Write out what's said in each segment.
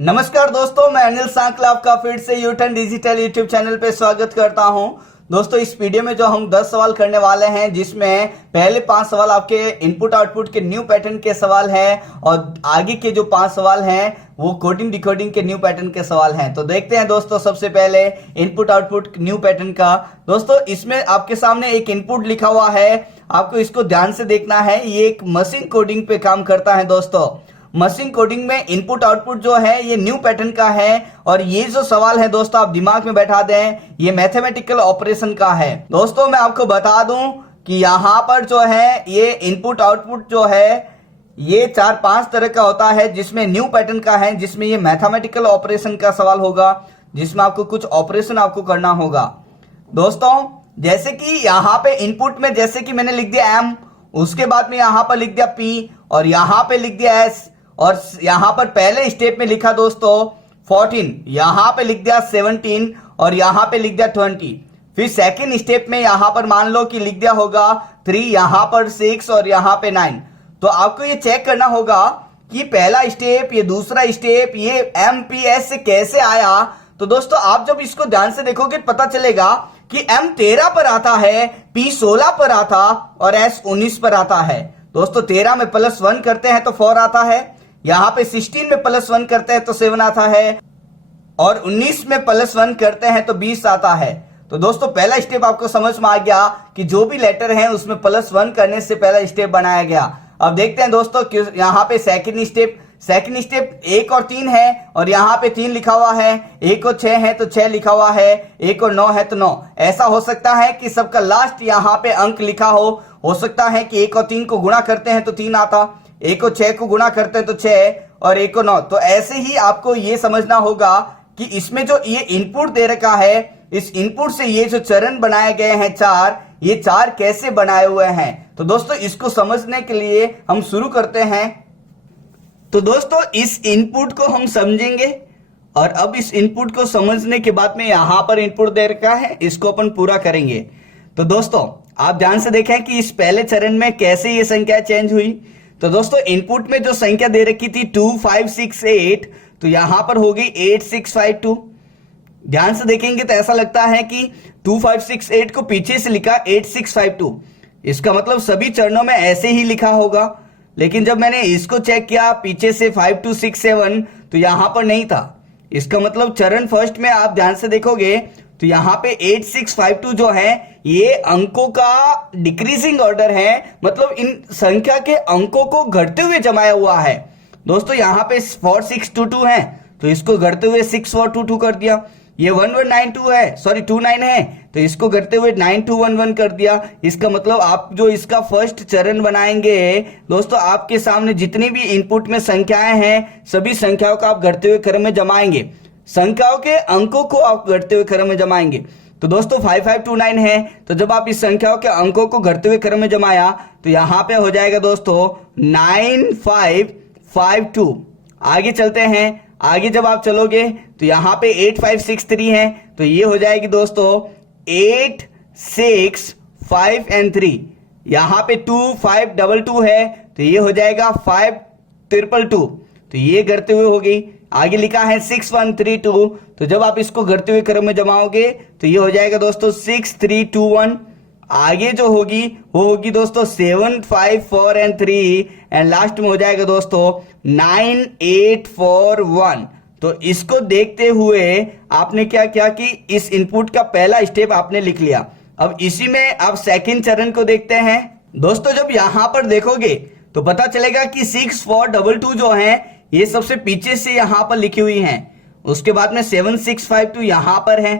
नमस्कार दोस्तों, मैं अनिल सांकला आपका फिर से यूटर्न डिजिटल यूट्यूब चैनल पे स्वागत करता हूं। दोस्तों, इस वीडियो में जो हम 10 सवाल करने वाले हैं, जिसमें पहले 5 सवाल आपके इनपुट आउटपुट के न्यू पैटर्न के सवाल हैं और आगे के जो 5 सवाल हैं वो कोडिंग डिकोडिंग के न्यू पैटर्न के सवाल हैं। तो देखते हैं दोस्तों, सबसे पहले इनपुट आउटपुट न्यू पैटर्न का। दोस्तों, इसमें आपके सामने एक इनपुट लिखा हुआ है, आपको इसको ध्यान से देखना है। ये एक मशीन कोडिंग पे काम करता है। दोस्तों, मशीन कोडिंग में इनपुट आउटपुट जो है ये न्यू पैटर्न का है और ये जो सवाल है दोस्तों, आप दिमाग में बैठा दें, ये मैथमेटिकल ऑपरेशन का है। दोस्तों, मैं आपको बता दूं कि यहां पर जो है ये इनपुट आउटपुट जो है ये 4-5 तरह का होता है, जिसमें न्यू पैटर्न का है, जिसमें ये मैथमेटिकल ऑपरेशन का सवाल होगा, जिसमें आपको कुछ ऑपरेशन आपको करना होगा। दोस्तों, जैसे कि यहां पे इनपुट में जैसे कि मैंने लिख दिया m, उसके बाद में यहां पर लिख दिया p और यहां पे लिख दिया s, और यहां पर पहले स्टेप में लिखा दोस्तों 14, यहां पे लिख दिया 17 और यहां पे लिख दिया 20। फिर सेकंड स्टेप में यहां पर मान लो कि लिख दिया होगा 3, यहां पर 6 और यहां पे 9। तो आपको ये चेक करना होगा कि पहला स्टेप, ये दूसरा स्टेप, ये एमपीएस से कैसे आया। तो दोस्तों, आप जब इसको ध्यान से देखोगे पता चलेगा कि एम 13 पर आता है, पी 16 पर आता और एस 19 पर आता है। दोस्तों, 13 में +1 करते हैं तो 4 आता है, यहां पे 16 में +1 करते हैं तो 7 आता है और 19 में +1 करते हैं तो 20 आता है। तो दोस्तों, पहला स्टेप आपको समझ में आ गया कि जो भी लेटर है उसमें +1 करने से पहला स्टेप बनाया गया। अब देखते हैं दोस्तों कि यहां पे सेकंड स्टेप 1 और 3 है और यहां पे 3 लिखा हुआ है, 1 और 6 है तो 6 लिखा हुआ है, 1 और 9 है तो 9। ऐसा हो सकता है कि सबका लास्ट यहां पे अंक लिखा हो सकता है कि 1 और 3 को गुणा करते हैं तो 3 आता, 1 और 6 को गुणा करते हैं तो 6 और 1 और 9। तो ऐसे ही आपको ये समझना होगा कि इसमें जो ये इनपुट दे रखा है, इस इनपुट से ये जो चरण बनाए गए हैं 4, ये 4 कैसे बनाए हुए हैं। तो दोस्तों, इसको समझने के लिए हम शुरू करते हैं। तो दोस्तों, इस इनपुट को हम समझेंगे और अब इस इनपुट को समझने के बाद में यहां पर इनपुट दे रखा है, इसको अपन पूरा करेंगे। तो दोस्तों, आप ध्यान से देखें कि इस पहले चरण में कैसे ये संख्या चेंज हुई। तो दोस्तों, इनपुट में जो संख्या दे रखी थी 2 5 6 8, तो यहां पर हो गई 8 6 5 2। ध्यान से देखेंगे तो ऐसा लगता है कि 2 5 6 8 को पीछे से लिखा 8 6 5 2, इसका मतलब सभी चरणों में ऐसे ही लिखा होगा। लेकिन जब मैंने इसको चेक किया पीछे से 5 2 6 7, तो यहां पर नहीं था। इसका मतलब चरण फर्स्ट में आप ध्यान से देखोगे तो यहां पे 8 6 5 2 जो है ये अंकों का डिक्रीजिंग ऑर्डर है, मतलब इन संख्या के अंकों को घटते हुए जमाया हुआ है। दोस्तों, यहां पे 4 6 2 2 है तो इसको घटते हुए 6 4 2 2 कर दिया। ये 1 1 9 2 है, सॉरी 2 9 है तो इसको घटते हुए 9 2 1 1 कर दिया। इसका मतलब आप जो इसका फर्स्ट चरण बनाएंगे दोस्तों, आपके सामने जितनी भी इनपुट में संख्याएं हैं सभी संख्याओं का आप घटते हुए क्रम में जमाएंगे, संख्याओं के अंकों को आप घटते हुए क्रम में जमाएंगे। तो दोस्तों 5 5 2 9 है, तो जब आप इस संख्याओं के अंकों को घटते हुए क्रम में जमाया तो यहां पे हो जाएगा दोस्तों 9 5 5 2। आगे चलते हैं, आगे जब आप चलोगे तो यहां पे 8 5 6 3 है, तो ये हो जाएगी दोस्तों 8 6 5 and 3। यहां पे 2 5 2 2 है तो ये हो जाएगा 5 3 2 2, तो ये घटते हुए हो गई। आगे लिखा है 6 1 3 2, तो जब आप इसको घटते हुए क्रम में जमाओगे तो ये हो जाएगा दोस्तों 6 3 2 1। आगे जो होगी वो होगी दोस्तों 7 5 4 and 3 एंड लास्ट में हो जाएगा दोस्तों 9 8 4 1। तो इसको देखते हुए आपने क्या किया कि इस इनपुट का पहला स्टेप आपने लिख लिया। अब इसी में आप सेकंड चरण को देखते हैं। दोस्तों, जब यहां पर देखोगे तो पता चलेगा कि 6 4 2 2 जो है ये सबसे पीछे से यहां पर लिखी हुई हैं। उसके बाद में 7 6 5 2 यहां पर है,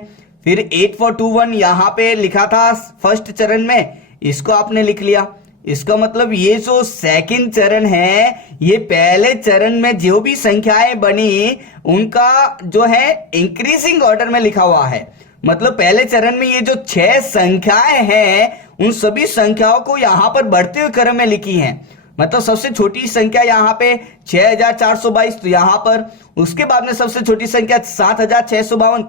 फिर 8 4 2 1 यहां पे लिखा था फर्स्ट चरण में, इसको आपने लिख लिया। इसका मतलब ये जो सेकंड चरण है ये पहले चरण में जो भी संख्याएं बनी उनका जो है इंक्रीजिंग ऑर्डर में लिखा हुआ है। मतलब पहले चरण में ये जो 6 संख्याएं हैं उन सभी संख्याओं को यहां पर बढ़ते हुए क्रम में लिखी हैं। मतलब सबसे छोटी संख्या यहाँ पे 6422, तो यहाँ पर उसके बाद में सबसे छोटी संख्या 7652,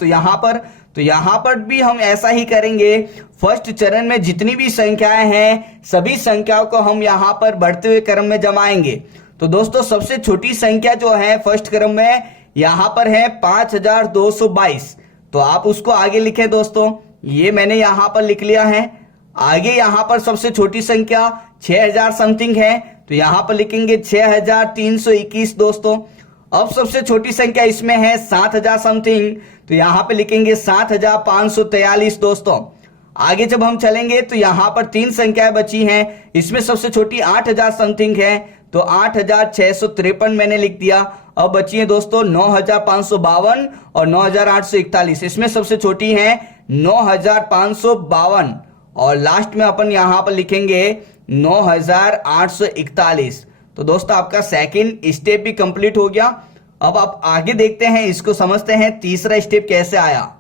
तो यहाँ पर भी हम ऐसा ही करेंगे। फर्स्ट चरण में जितनी भी संख्याएं हैं सभी संख्याओं को हम यहाँ पर बढ़ते हुए क्रम में जमाएंगे। तो दोस्तों सबसे छोटी संख्या जो है फर्स्ट क्रम में यहाँ पर है 5222, तो आप उसको आगे लिखें दोस्तों। ये मैंने यहाँ पर लिख लिया है। आगे यहाँ पर सबसे छोटी संख्या 6000 समथिंग है, तो यहाँ पर लिखेंगे 6321 दोस्तों। अब सबसे छोटी संख्या इसमें है 7000 समथिंग, तो यहाँ पे लिखेंगे 7543 दोस्तों। आगे जब हम चलेंगे तो यहाँ पर 3 संख्याएं बची हैं, इसमें सबसे छोटी 8000 समथिंग है, तो 8653 मैंने लिख दिया। अब बची है दोस्तों 9552 और 9841, इसमें सबसे छोटी है 9552 और लास्ट में अपन यहां पर लिखेंगे 9841। तो दोस्तों आपका सेकंड स्टेप भी कंप्लीट हो गया। अब आप आगे देखते हैं, इसको समझते हैं तीसरा स्टेप कैसे आया।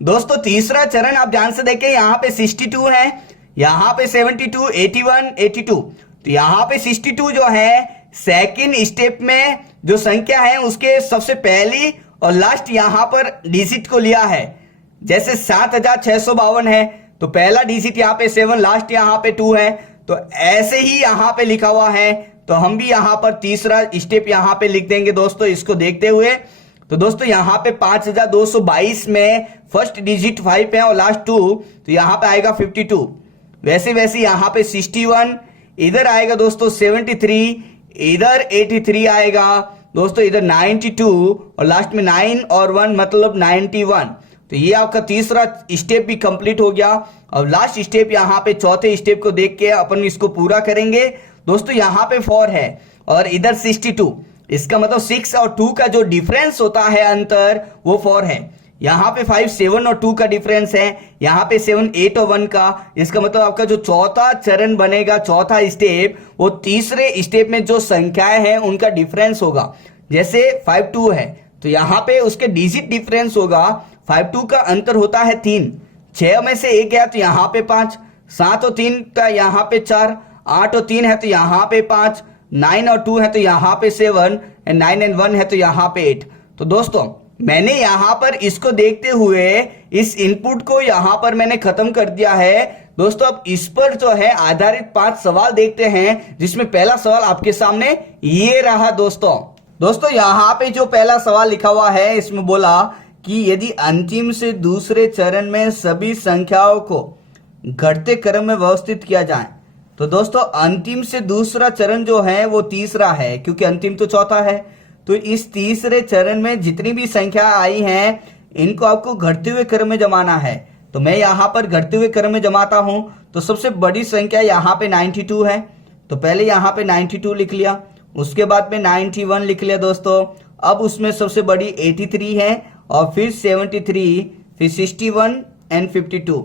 दोस्तों तीसरा चरण आप ध्यान से देखें, यहां पे 62 है, यहां पे 72, 81, 82। तो यहां पे 62 जो है सेकंड स्टेप में जो संख्या है उसके सबसे पहली और लास्ट यहां पर डिजिट को लिया है। जैसे 7652 है तो पहला डिजिट यहाँ पे 7, लास्ट यहाँ पे 2 है, तो ऐसे ही यहाँ पे लिखा हुआ है। तो हम भी यहाँ पर तीसरा स्टेप यहाँ पे लिख देंगे दोस्तों, इसको देखते हुए। तो दोस्तों यहाँ पे 5222 में फर्स्ट डिजिट 5 है और लास्ट 2, तो यहाँ पे आएगा 52। वैसे वैसे यहाँ पे 61, इधर आएगा दोस्तों 73, इधर 83 आएगा दोस्तों, इधर 92 और लास्ट में 9 और 1 मतलब 91। तो ये आपका तीसरा स्टेप भी कंप्लीट हो गया। अब लास्ट स्टेप यहाँ पे चौथे स्टेप को देख के अपन इसको पूरा करेंगे दोस्तों। यहाँ पे 4 है और इधर 62, इसका मतलब 6 और 2 का जो डिफरेंस होता है अंतर वो 4 है। यहाँ पे 5 7 और 2 का डिफरेंस है, यहाँ पे 7 8 और 1 का। इसका मतलब आपका जो चौथा चरण बनेगा, चौथा स्टेप, वो तीसरे स्टेप में जो संख्याएं हैं उनका डिफरेंस होगा। जैसे 5 2 है तो यहाँ पे उसके डिजिट डिफरेंस होगा। 5 2 का अंतर होता है 3, 6 में से 1 है तो यहाँ पे 5, 7 और 3 का यहाँ पे 4, 8 और 3 है तो यहाँ पे 5, 9 और 2 है तो यहाँ पे 7, 9 और 1 है तो यहाँ पे 8। तो दोस्तों मैंने यहाँ पर इसको देखते हुए इस इनपुट को यहाँ पर मैंने खत्म कर दिया है दोस्तों। अब इस पर जो है आधारित 5 सवाल देखते हैं, जिसमें पहला सवाल आपके सामने ये रहा दोस्तों यहाँ पे जो पहला सवाल लिखा हुआ है, इसमें बोला कि यदि अंतिम से दूसरे चरण में सभी संख्याओं को घटते क्रम में व्यवस्थित किया जाए, तो दोस्तों अंतिम से दूसरा चरण जो है वो तीसरा है, क्योंकि अंतिम तो चौथा है। तो इस तीसरे चरण में जितनी भी संख्या आई हैं इनको आपको घटते हुए क्रम में जमाना है। तो मैं यहाँ पर घटते हुए क्रम में जमाता हूं। तो सबसे बड़ी संख्या यहाँ पे 92 है, तो पहले यहाँ पे 92 लिख लिया, उसके बाद में 91 लिख लिया दोस्तों। अब उसमें सबसे बड़ी 83 है और फिर 73, फिर 61 एंड 52।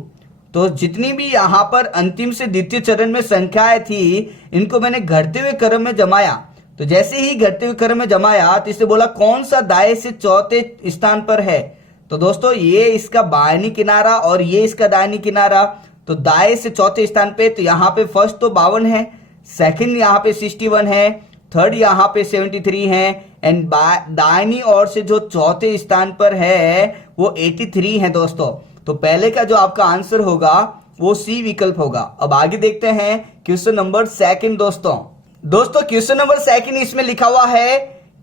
तो जितनी भी यहाँ पर अंतिम से द्वितीय चरण में संख्याएं थी इनको मैंने घटते हुए क्रम में जमाया। तो जैसे ही घटते हुए क्रम में जमाया तो इससे बोला कौन सा दाएं से चौथे स्थान पर है। तो दोस्तों ये इसका बायनी किनारा और ये इसका दाहिनी किनारा, तो दाएं से चौथे स्थान पे। तो यहाँ पे फर्स्ट तो 52 है, सेकंड यहाँ पे 61 है, थर्ड यहाँ पे 73 है एंड दाहिनी ओर से जो चौथे स्थान पर है वो 83 है दोस्तों। तो पहले का जो आपका आंसर होगा वो सी विकल्प होगा। अब आगे देखते हैं क्वेश्चन नंबर सेकंड दोस्तों क्वेश्चन नंबर सेकंड इसमें लिखा हुआ है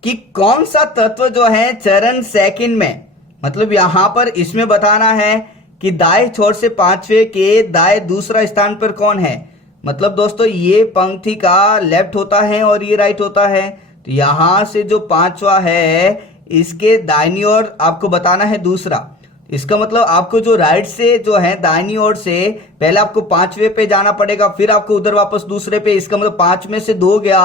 कि कौन सा तत्व जो है चरण सेकंड में, मतलब यहां पर इसमें बताना है कि दाएं छोर से पांचवे के दाएं दूसरा स्थान पर कौन है। मतलब दोस्तों ये पंक्ति का लेफ्ट होता है और ये राइट होता है। तो यहां से जो पांचवा है इसके दाहिनी ओर आपको बताना है दूसरा। इसका मतलब आपको जो राइट से जो है दाहिनी ओर से पहले आपको पांचवे पे जाना पड़ेगा, फिर आपको उधर वापस दूसरे पे। इसका मतलब 5 में से 2 गया,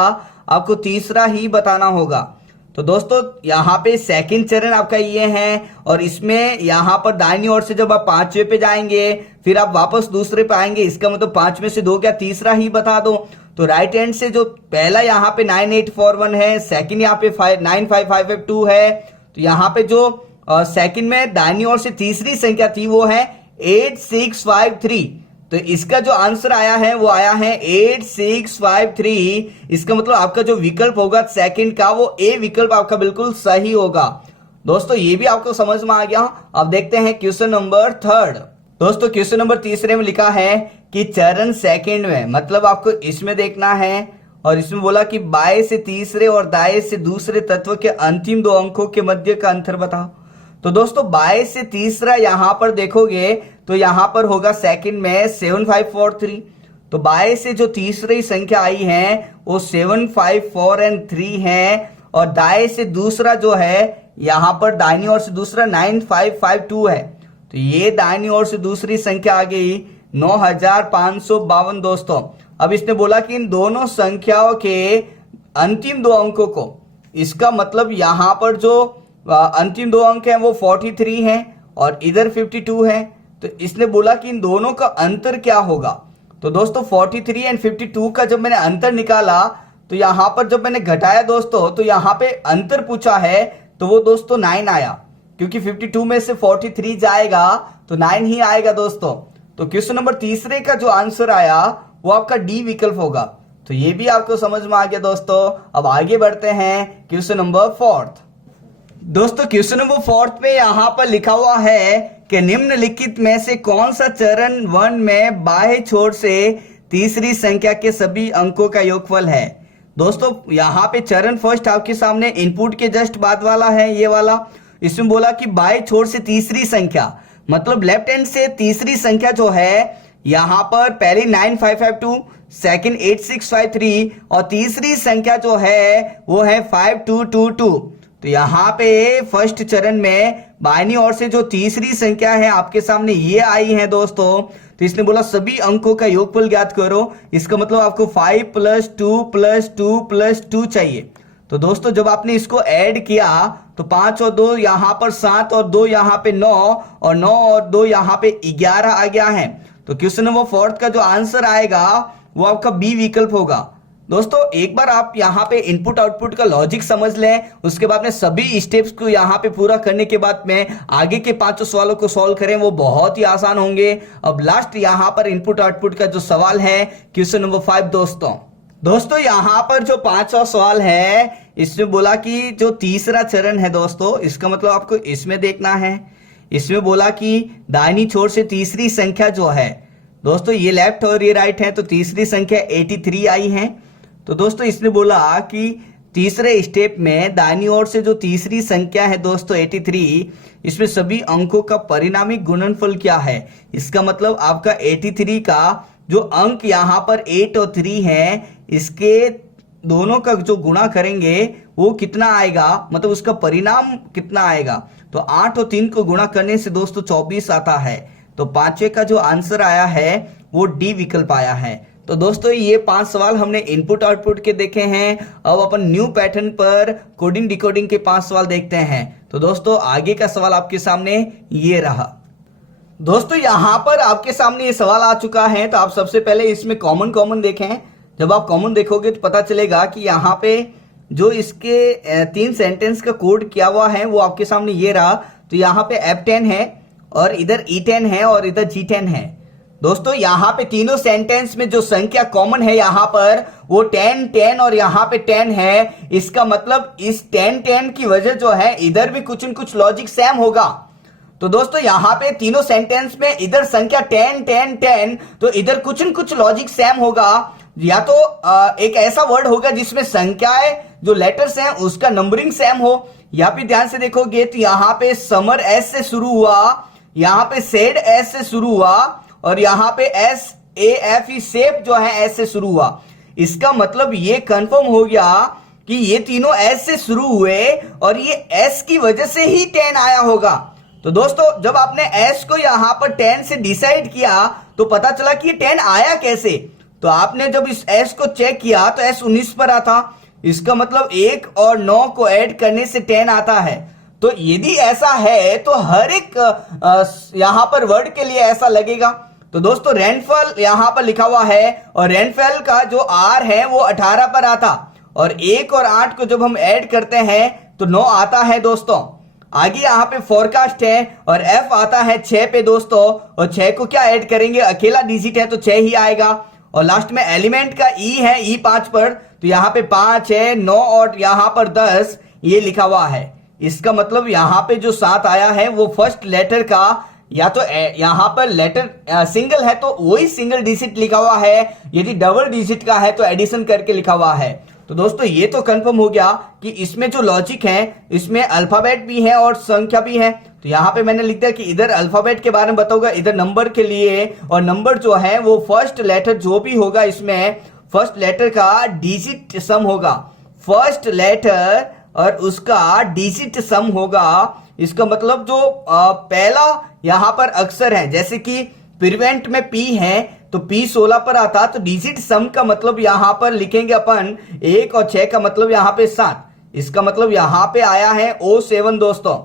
आपको तीसरा ही बताना होगा। तो दोस्तों यहाँ पे सेकंड चरण आपका ये है और इसमें यहाँ पर दाहिनी ओर से जब आप पांचवे पे जाएंगे फिर आप वापस दूसरे पे आएंगे। इसका मतलब 5 में से 2 गया, तीसरा ही बता दो। तो राइट हैंड से जो पहला यहाँ पे 9841 है, सेकंड यहाँ पे 95552 है। तो यहाँ पे जो सेकंड में दाहिनी ओर से तीसरी संख्या थी वो है 8653। तो इसका जो आंसर आया है वो आया है 8653। इसका मतलब आपका जो विकल्प होगा सेकंड का वो ए विकल्प आपका बिल्कुल सही होगा। दोस्तों ये भी आपको समझ में आ गया। अब देखते हैं क्वेश्चन नंबर थर्ड दोस्तों क्वेश्चन नंबर तीसरे में लिखा है कि चरण सेकंड में, मतलब आपको इसमें देखना है और इसमें बोला कि बाएं से तीसरे और दाएं से दूसरे तत्व के अंतिम दो अंकों के मध्य का अंतर बताओ। तो दोस्तों बाएं से तीसरा यहां पर देखोगे तो यहां पर होगा सेकंड में 7543। तो बाएं से जो तीसरी संख्या आई है वो 754 एंड 3 है, और दाएं से दूसरा जो है यहां पर दाहिनी ओर से दूसरा 9552 है। तो ये दाहिनी ओर से दूसरी संख्या आ गई 9552 दोस्तों। अब इसने बोला कि इन दोनों संख्याओं के अंतिम दो अंकों को, इसका मतलब यहां पर जो अंतिम दो अंक हैं वो 43 हैं और इधर 52 है। तो इसने बोला कि इन दोनों का अंतर क्या होगा। तो दोस्तों 43 एंड 52 का जब मैंने अंतर निकाला तो यहां पर जब मैंने घटाया दोस्तों तो यहां पे अंतर पूछा है तो वो दोस्तों 9 आया, क्योंकि 52 में से 43 जाएगा तो 9 ही आएगा दोस्तों। तो क्वेश्चन नंबर तीसरे का जो आंसर आया वो आपका डी विकल्प होगा। तो ये भी आपको समझ में आ गया दोस्तों। अब आगे बढ़ते हैं क्वेश्चन नंबर फोर्थ। दोस्तों क्वेश्चन नंबर फोर्थ में यहां पर लिखा हुआ है कि निम्नलिखित में से कौन सा चरण 1 में बाह्य छोर से तीसरी संख्या के सभी अंकों का योगफल है। दोस्तों यहां पे चरण फर्स्ट आपके सामने इनपुट के जस्ट बाद वाला है, ये वाला। इसमें बोला कि बाह्य छोर से तीसरी संख्या, मतलब लेफ्ट हैंड से तीसरी संख्या जो है यहां पर पहली 9552, सेकंड 8653 और तीसरी संख्या जो है वो है 5222। तो यहाँ पे फर्स्ट चरण में बाईं ओर से जो तीसरी संख्या है आपके सामने ये आई है दोस्तों। तो इसने बोला सभी अंकों का योगफल ज्ञात करो। इसका मतलब आपको 5 + 2 + 2 + 2 चाहिए। तो दोस्तों जब आपने इसको ऐड किया तो 5 और 2 यहाँ पर 7 और 2 यहाँ पे 9 और 9 और 2 यहाँ पे 11 आ गया है। तो क्वेश्चन नंबर फोर्थ का जो आंसर आएगा वो आपका बी विकल्प होगा। दोस्तों एक बार आप यहाँ पे इनपुट आउटपुट का लॉजिक समझ लें, उसके बाद में सभी स्टेप्स को यहाँ पे पूरा करने के बाद में आगे के 5 सवालों को सॉल्व करें, वो बहुत ही आसान होंगे। अब लास्ट यहाँ पर इनपुट आउटपुट का जो सवाल है क्वेश्चन नंबर 5 दोस्तों यहाँ पर जो 5वां सवाल है इसमें बोला कि जो तीसरा चरण है दोस्तों, इसका मतलब आपको इसमें देखना है। इसमें बोला कि दाहिनी छोर से तीसरी संख्या जो है दोस्तों ये लेफ्ट और ये राइट है, तो तीसरी संख्या 83 आई है। तो दोस्तों इसने बोला कि तीसरे स्टेप में दाहिनी ओर से जो तीसरी संख्या है दोस्तों 83, इसमें सभी अंकों का परिणामी गुणनफल क्या है। इसका मतलब आपका 83 का जो अंक यहाँ पर 8 और 3 है, इसके दोनों का जो गुणा करेंगे वो कितना आएगा, मतलब उसका परिणाम कितना आएगा। तो 8 और 3 को गुणा करने से दोस्तों 24 आता है। तो 5वें का जो आंसर आया है वो डी विकल्प आया है। तो दोस्तों ये 5 सवाल हमने इनपुट आउटपुट के देखे हैं। अब अपन न्यू पैटर्न पर कोडिंग डिकोडिंग के 5 सवाल देखते हैं। तो दोस्तों आगे का सवाल आपके सामने ये रहा। दोस्तों यहाँ पर आपके सामने ये सवाल आ चुका है। तो आप सबसे पहले इसमें कॉमन देखें। जब आप कॉमन देखोगे तो पता चलेगा कि यहाँ पे जो इसके 3 सेंटेंस का कोड किया हुआ है वो आपके सामने ये रहा। तो यहाँ पे F10 है और इधर E10 है और इधर G10 है। दोस्तों यहाँ पे तीनों सेंटेंस में जो संख्या कॉमन है यहाँ पर वो 10 10 और यहाँ पे 10 है। इसका मतलब इस 10 10 की वजह जो है इधर भी कुछ न कुछ लॉजिक सेम होगा। तो दोस्तों यहाँ पे तीनों सेंटेंस में इधर संख्या 10 10 10, तो इधर कुछ न कुछ लॉजिक सेम होगा। या तो एक ऐसा वर्ड होगा जिसमें संख्याएं जो लेटर्स हैं उसका नंबरिंग सेम हो, या फिर ध्यान से देखोगे तो यहाँ पे समर एस से शुरू हुआ, यहाँ पे सेड एस से शुरू हुआ और यहाँ पे SAFE सेफ जो है एस से शुरू हुआ। इसका मतलब ये कंफर्म हो गया कि ये तीनों एस से शुरू हुए और ये एस की वजह से ही 10 आया होगा। तो दोस्तों जब आपने एस को यहाँ पर 10 से डिसाइड किया तो पता चला कि ये 10 आया कैसे। तो आपने जब इस एस को चेक किया तो एस 19 पर आता। इसका मतलब 1 और 9 को ऐड करने से 10 आता है। तो यदि ऐसा है तो हर एक यहाँ पर वर्ड के लिए ऐसा लगेगा। तो दोस्तों रेनफॉल यहाँ पर लिखा हुआ है और रेनफॉल का जो R है वो 18 पर आता और 1 और 8 को जब हम ऐड करते हैं तो 9 आता है दोस्तों। आगे यहाँ पे फोरकास्ट है और F आता है 6 पे दोस्तों, और 6 को क्या ऐड करेंगे, अकेला डिजिट है तो 6 ही आएगा। और लास्ट में एलिमेंट का E है, E 5 पर, तो यहाँ पे 5 है, 9 और यहाँ पर 10 ये लिखा हुआ है। इसका मतलब यहाँ पे जो 7 आया है वो फर्स्ट लेटर का या तो यहाँ पर लेटर सिंगल है तो वही सिंगल डिजिट लिखा हुआ है, यदि डबल डिजिट का है तो एडिशन करके लिखा हुआ है। तो दोस्तों ये तो कंफर्म हो गया कि इसमें जो लॉजिक है इसमें अल्फाबेट भी है और संख्या भी है। तो यहाँ पे मैंने लिख दिया कि इधर अल्फाबेट के बारे में बताऊंगा, इधर नंबर के लिए, और नंबर जो है वो फर्स्ट लेटर जो भी होगा इसमें फर्स्ट लेटर का डिजिट सम होगा, फर्स्ट लेटर और उसका डिजिट सम होगा। इसका मतलब जो पहला यहाँ पर अक्षर है, जैसे कि प्रिवेंट में पी है तो पी 16 पर आता, तो डिजिट सम का मतलब यहाँ पर लिखेंगे अपन 1 और 6 का मतलब यहाँ पे 7, इसका मतलब यहाँ पे आया है O7 दोस्तों।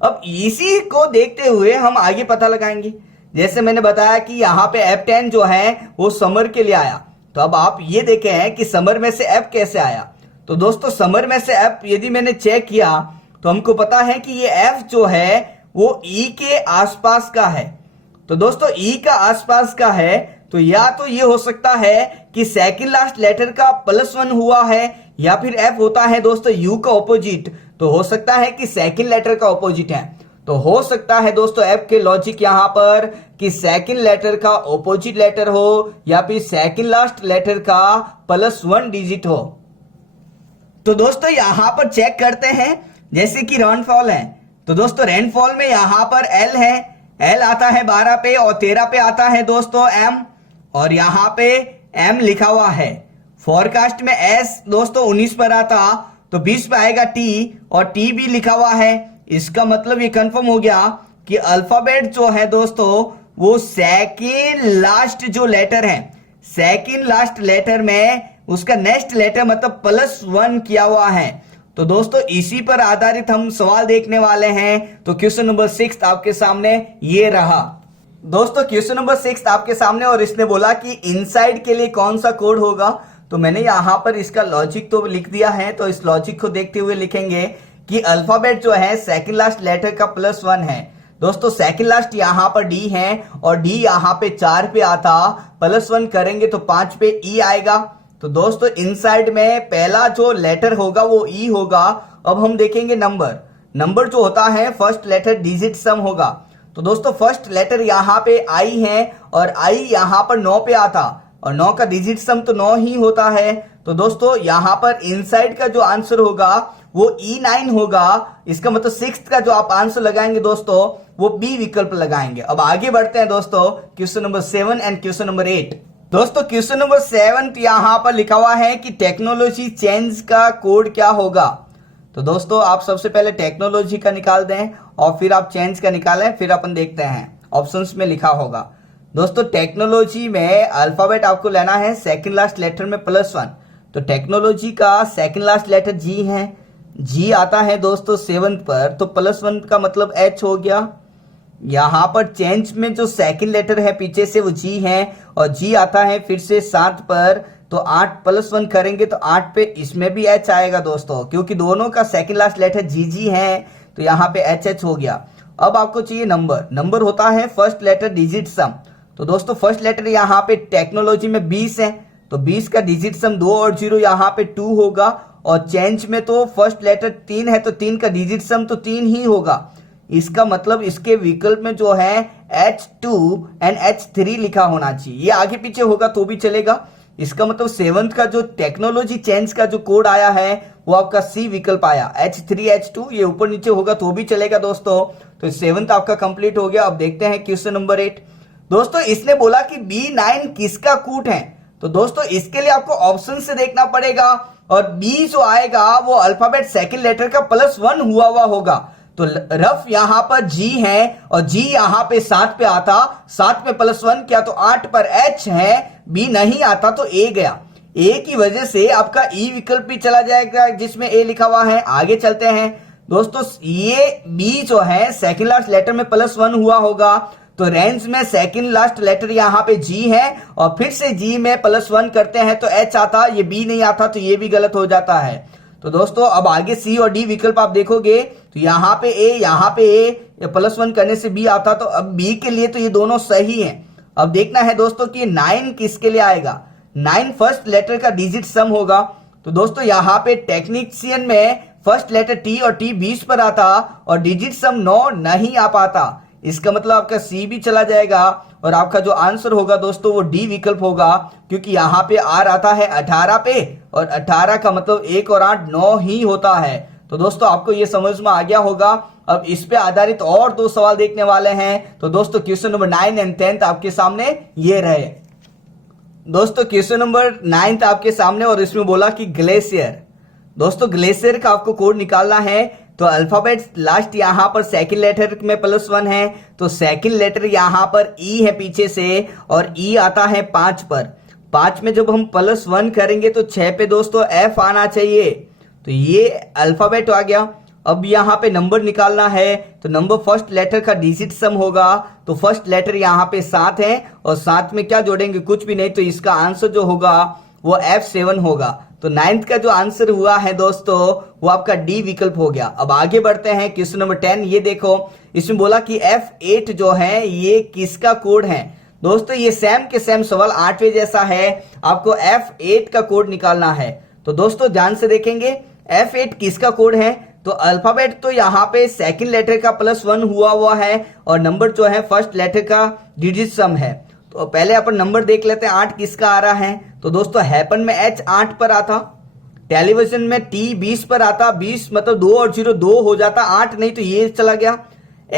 अब इसी को देखते हुए हम आगे पता लगाएंगे, जैसे मैंने बताया कि यहाँ पे F10 जो है वो समर के लिए आया। तो अब आप ये देखें हैं कि समर में से F कैसे आया। तो दोस्तों समर में से F यदि मैंने चेक किया तो हमको पता है कि ये F जो है वो E के आसपास का है। तो दोस्तों E का आसपास का है तो या तो ये हो सकता है कि सेकंड लास्ट लेटर का +1 हुआ है, या फिर F होता है दोस्तों U का ऑपोजिट, तो हो सकता है कि सेकंड लेटर का ऑपोजिट है। तो हो सकता है दोस्तों F के लॉजिक यहाँ पर कि सेकंड लेटर का ऑपोजिट लेटर हो या फिर सेकंड लास्ट लेटर का +1 डिजिट हो। तो दोस्तों यहां पर चेक करते हैं, जैसे कि रेनफॉल है तो दोस्तों रेनफॉल में यहां पर L है, L आता है 12 पे और 13 पे आता है दोस्तों M, और यहां पे M लिखा हुआ है। फोरकास्ट में S दोस्तों 19 पर आता तो 20 पे आएगा T, और T भी लिखा हुआ है। इसका मतलब ये कंफर्म हो गया कि अल्फाबेट जो है दोस्तों वो सेकेंड लास्ट जो लेटर है, सेकेंड लास्ट लेटर में उसका नेक्स्ट लेटर मतलब +1 किया हुआ है। तो दोस्तों इसी पर आधारित हम सवाल देखने वाले हैं। तो क्वेश्चन नंबर 6 आपके सामने ये रहा दोस्तों, क्वेश्चन नंबर 6 आपके सामने, और इसने बोला कि इनसाइड के लिए कौन सा कोड होगा। तो मैंने यहां पर इसका लॉजिक तो लिख दिया है, तो इस लॉजिक को देखते हुए लिखेंगे कि अल्फाबेट जो है सेकंड लास्ट लेटर का +1 है। दोस्तों सेकंड लास्ट यहाँ पर D है और D यहाँ पे 4 पे आता, +1 करेंगे तो 5 पे E आएगा। तो दोस्तों इनसाइड में पहला जो लेटर होगा वो E होगा। अब हम देखेंगे नंबर, नंबर जो होता है फर्स्ट लेटर डिजिट सम होगा। तो दोस्तों फर्स्ट लेटर यहाँ पे I है और I यहाँ पर 9 पे आता, और 9 का डिजिट सम तो 9 ही होता है। तो दोस्तों यहाँ पर इनसाइड का जो आंसर होगा वो E9 होगा। इसका मतलब 6th का जो आप आंसर लगाएंगे दोस्तों वो B विकल्प लगाएंगे। अब आगे बढ़ते हैं दोस्तों question number 7 and question number 8। दोस्तों क्वेश्चन नंबर 7 यहाँ पर लिखा हुआ है कि टेक्नोलॉजी चेंज का कोड क्या होगा। तो दोस्तों आप सबसे पहले टेक्नोलॉजी का निकाल दें और फिर आप चेंज का निकालें, फिर अपन देखते हैं ऑप्शंस में लिखा होगा। दोस्तों टेक्नोलॉजी में अल्फाबेट आपको लेना है सेकंड लास्ट लेटर में +1। तो टेक्नोलॉजी का सेकंड लास्ट लेटर G है, G आता है दोस्तों 7 पर, तो +1 का मतलब H हो गया। यहाँ पर चेंज में जो सेकंड लेटर है पीछे से वो G है, और G आता है फिर से 7 पर, तो 8 +1 करेंगे तो 8 पे इसमें भी H आएगा दोस्तों, क्योंकि दोनों का सेकंड लास्ट लेटर GG है तो यहाँ पे HH हो गया। अब आपको चाहिए नंबर, नंबर होता है फर्स्ट लेटर डिजिट सम। तो दोस्तों फर्स्ट लेटर यहाँ पे टेक्नोलॉजी में 20 है, तो 20 का डिजिट सम 2 और 0 यहाँ पे 2 होगा, और चेंज में तो फर्स्ट लेटर 3 है तो 3 का डिजिट सम तो 3 ही होगा। इसका मतलब इसके विकल्प में जो है H2 एंड H3 लिखा होना चाहिए, ये आगे पीछे होगा तो भी चलेगा। इसका मतलब 7th का जो टेक्नोलॉजी चेंज का जो कोड आया है वो आपका C विकल्प आया, H3 H2 ये ऊपर नीचे होगा तो भी चलेगा दोस्तों। तो 7th आपका कंप्लीट हो गया। अब देखते हैं क्वेश्चन नंबर 8। दोस्तों इसने बोला कि B9 किसका कूट है। तो दोस्तों इसके लिए आपको ऑप्शन से देखना पड़ेगा, और B जो आएगा वो अल्फाबेट सेकंड लेटर का +1 हुआ होगा। तो रफ यहाँ पर G है और G यहाँ पे 7 पे आता, 7 पे +1 किया तो 8 पर H है, B नहीं आता तो A गया। A की वजह से आपका E विकल्प भी चला जाएगा जिसमें A लिखा हुआ है। आगे चलते हैं दोस्तों, ये B जो है सेकंड लास्ट लेटर में +1 हुआ होगा, तो रेंज में सेकंड लास्ट लेटर यहाँ पे G है और फिर से G में +1 करते हैं तो H आता, ये B नहीं आता तो ये भी गलत हो जाता है। तो दोस्तों अब आगे C और D विकल्प आप देखोगे तो यहाँ पे A, यहाँ पे A, +1 करने से B आता, तो अब B के लिए तो ये दोनों सही हैं। अब देखना है दोस्तों कि 9 किसके लिए आएगा। 9 फर्स्ट लेटर का डिजिट सम होगा। तो दोस्तों यहाँ पे टेक्नीशियन में फर्स्ट लेटर T और T 20 पर आता और डिजिट सम 9 नहीं आ पाता। इसका मतलब आपका सी भी चला जाएगा और आपका जो आंसर होगा दोस्तों वो डी विकल्प होगा, क्योंकि यहाँ पे आर आता है 18 पे और 18 का मतलब 1 और 8 9 ही होता है। तो दोस्तों आपको ये समझ में आ गया होगा। अब इस पे आधारित और 2 सवाल देखने वाले हैं। तो दोस्तों क्वेश्चन नंबर 9 एंड 10 आपके सामने ये रहे। दोस्तों क्वेश्चन नंबर 9 आपके सामने और इसमें बोला कि ग्लेशियर। दोस्तों ग्लेशियर का आपको कोड निकालना है। तो अल्फाबेट लास्ट यहाँ पर सेकंड लेटर में +1 है, तो सेकंड लेटर यहाँ पर ई है पीछे से और ई आता है 5 पर। 5 में जब हम +1 करेंगे तो 6 पे दोस्तों एफ आना चाहिए। तो ये अल्फाबेट आ गया। अब यहाँ पे नंबर निकालना है, तो नंबर फर्स्ट लेटर का डिजिट सम होगा। तो फर्स्ट लेटर यहाँ पे 7 है और 7 में क्या जोड़ेंगे, कुछ भी नहीं। तो इसका आंसर जो होगा वो F7 होगा। तो 9th का जो आंसर हुआ है दोस्तों वो आपका डी विकल्प हो गया। अब आगे बढ़ते हैं क्वेश्चन नंबर 10। ये देखो इसमें बोला कि F8 जो है ये किसका कोड है। दोस्तों ये सेम के सेम सवाल 8वें जैसा है, आपको F8 का कोड निकालना है। तो दोस्तों ध्यान से देखेंगे F8 किसका कोड है। तो अल्फाबेट तो यहाँ पे सेकंड लेटर का +1 हुआ है और नंबर जो है फर्स्ट लेटर का डिजिट सम है। तो पहले अपन नंबर देख लेते हैं 8 किसका आ रहा है। तो दोस्तों हैपन में H 8 पर आता, टेलीविजन में T 20 पर आता, 20 मतलब 2 और 0 2 हो जाता, 8 नहीं तो ये चला गया।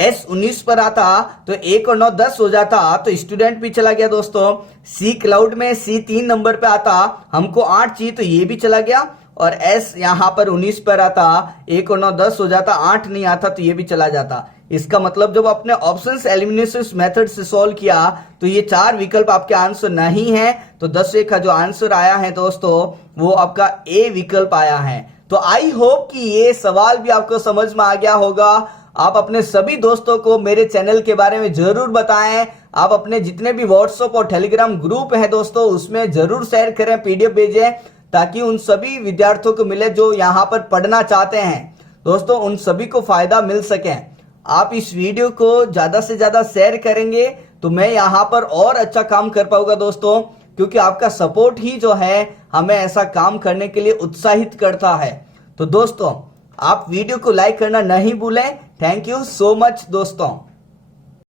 S 19 पर आता तो 1 और 9 10 हो जाता, तो स्टूडेंट भी चला गया दोस्तों। C क्लाउड में C 3 नंबर पे आता, हमको 8 चाहिए तो ये भी चला गया। और S यहाँ पर 19 पर आता, 1 और 9 10 हो जाता, 8 नहीं आता तो ये भी चला जाता। इसका मतलब जब आपने ऑप्शंस एलिमिनेशन मेथड से सॉल्व किया तो ये 4 विकल्प आपके आंसर नहीं है। तो 10वें का जो आंसर आया है दोस्तों वो आपका ए विकल्प आया है। तो आई होप कि ये सवाल भी आपको समझ में आ गया होगा। आप अपने सभी दोस्तों को मेरे चैनल के बारे में जरूर बताएं। आप अपने जितने भी व्हाट्सएप और टेलीग्राम ग्रुप है दोस्तों उसमें जरूर शेयर करें, PDF भेजें, ताकि उन सभी विद्यार्थियों को मिले जो यहाँ पर पढ़ना चाहते हैं। दोस्तों उन सभी को फायदा मिल सके। आप इस वीडियो को ज्यादा से ज्यादा शेयर करेंगे तो मैं यहाँ पर और अच्छा काम कर पाऊंगा दोस्तों, क्योंकि आपका सपोर्ट ही जो है हमें ऐसा काम करने के लिए उत्साहित करता है। तो दोस्तों आप वीडियो को लाइक करना नहीं भूलें। थैंक यू सो मच दोस्तों।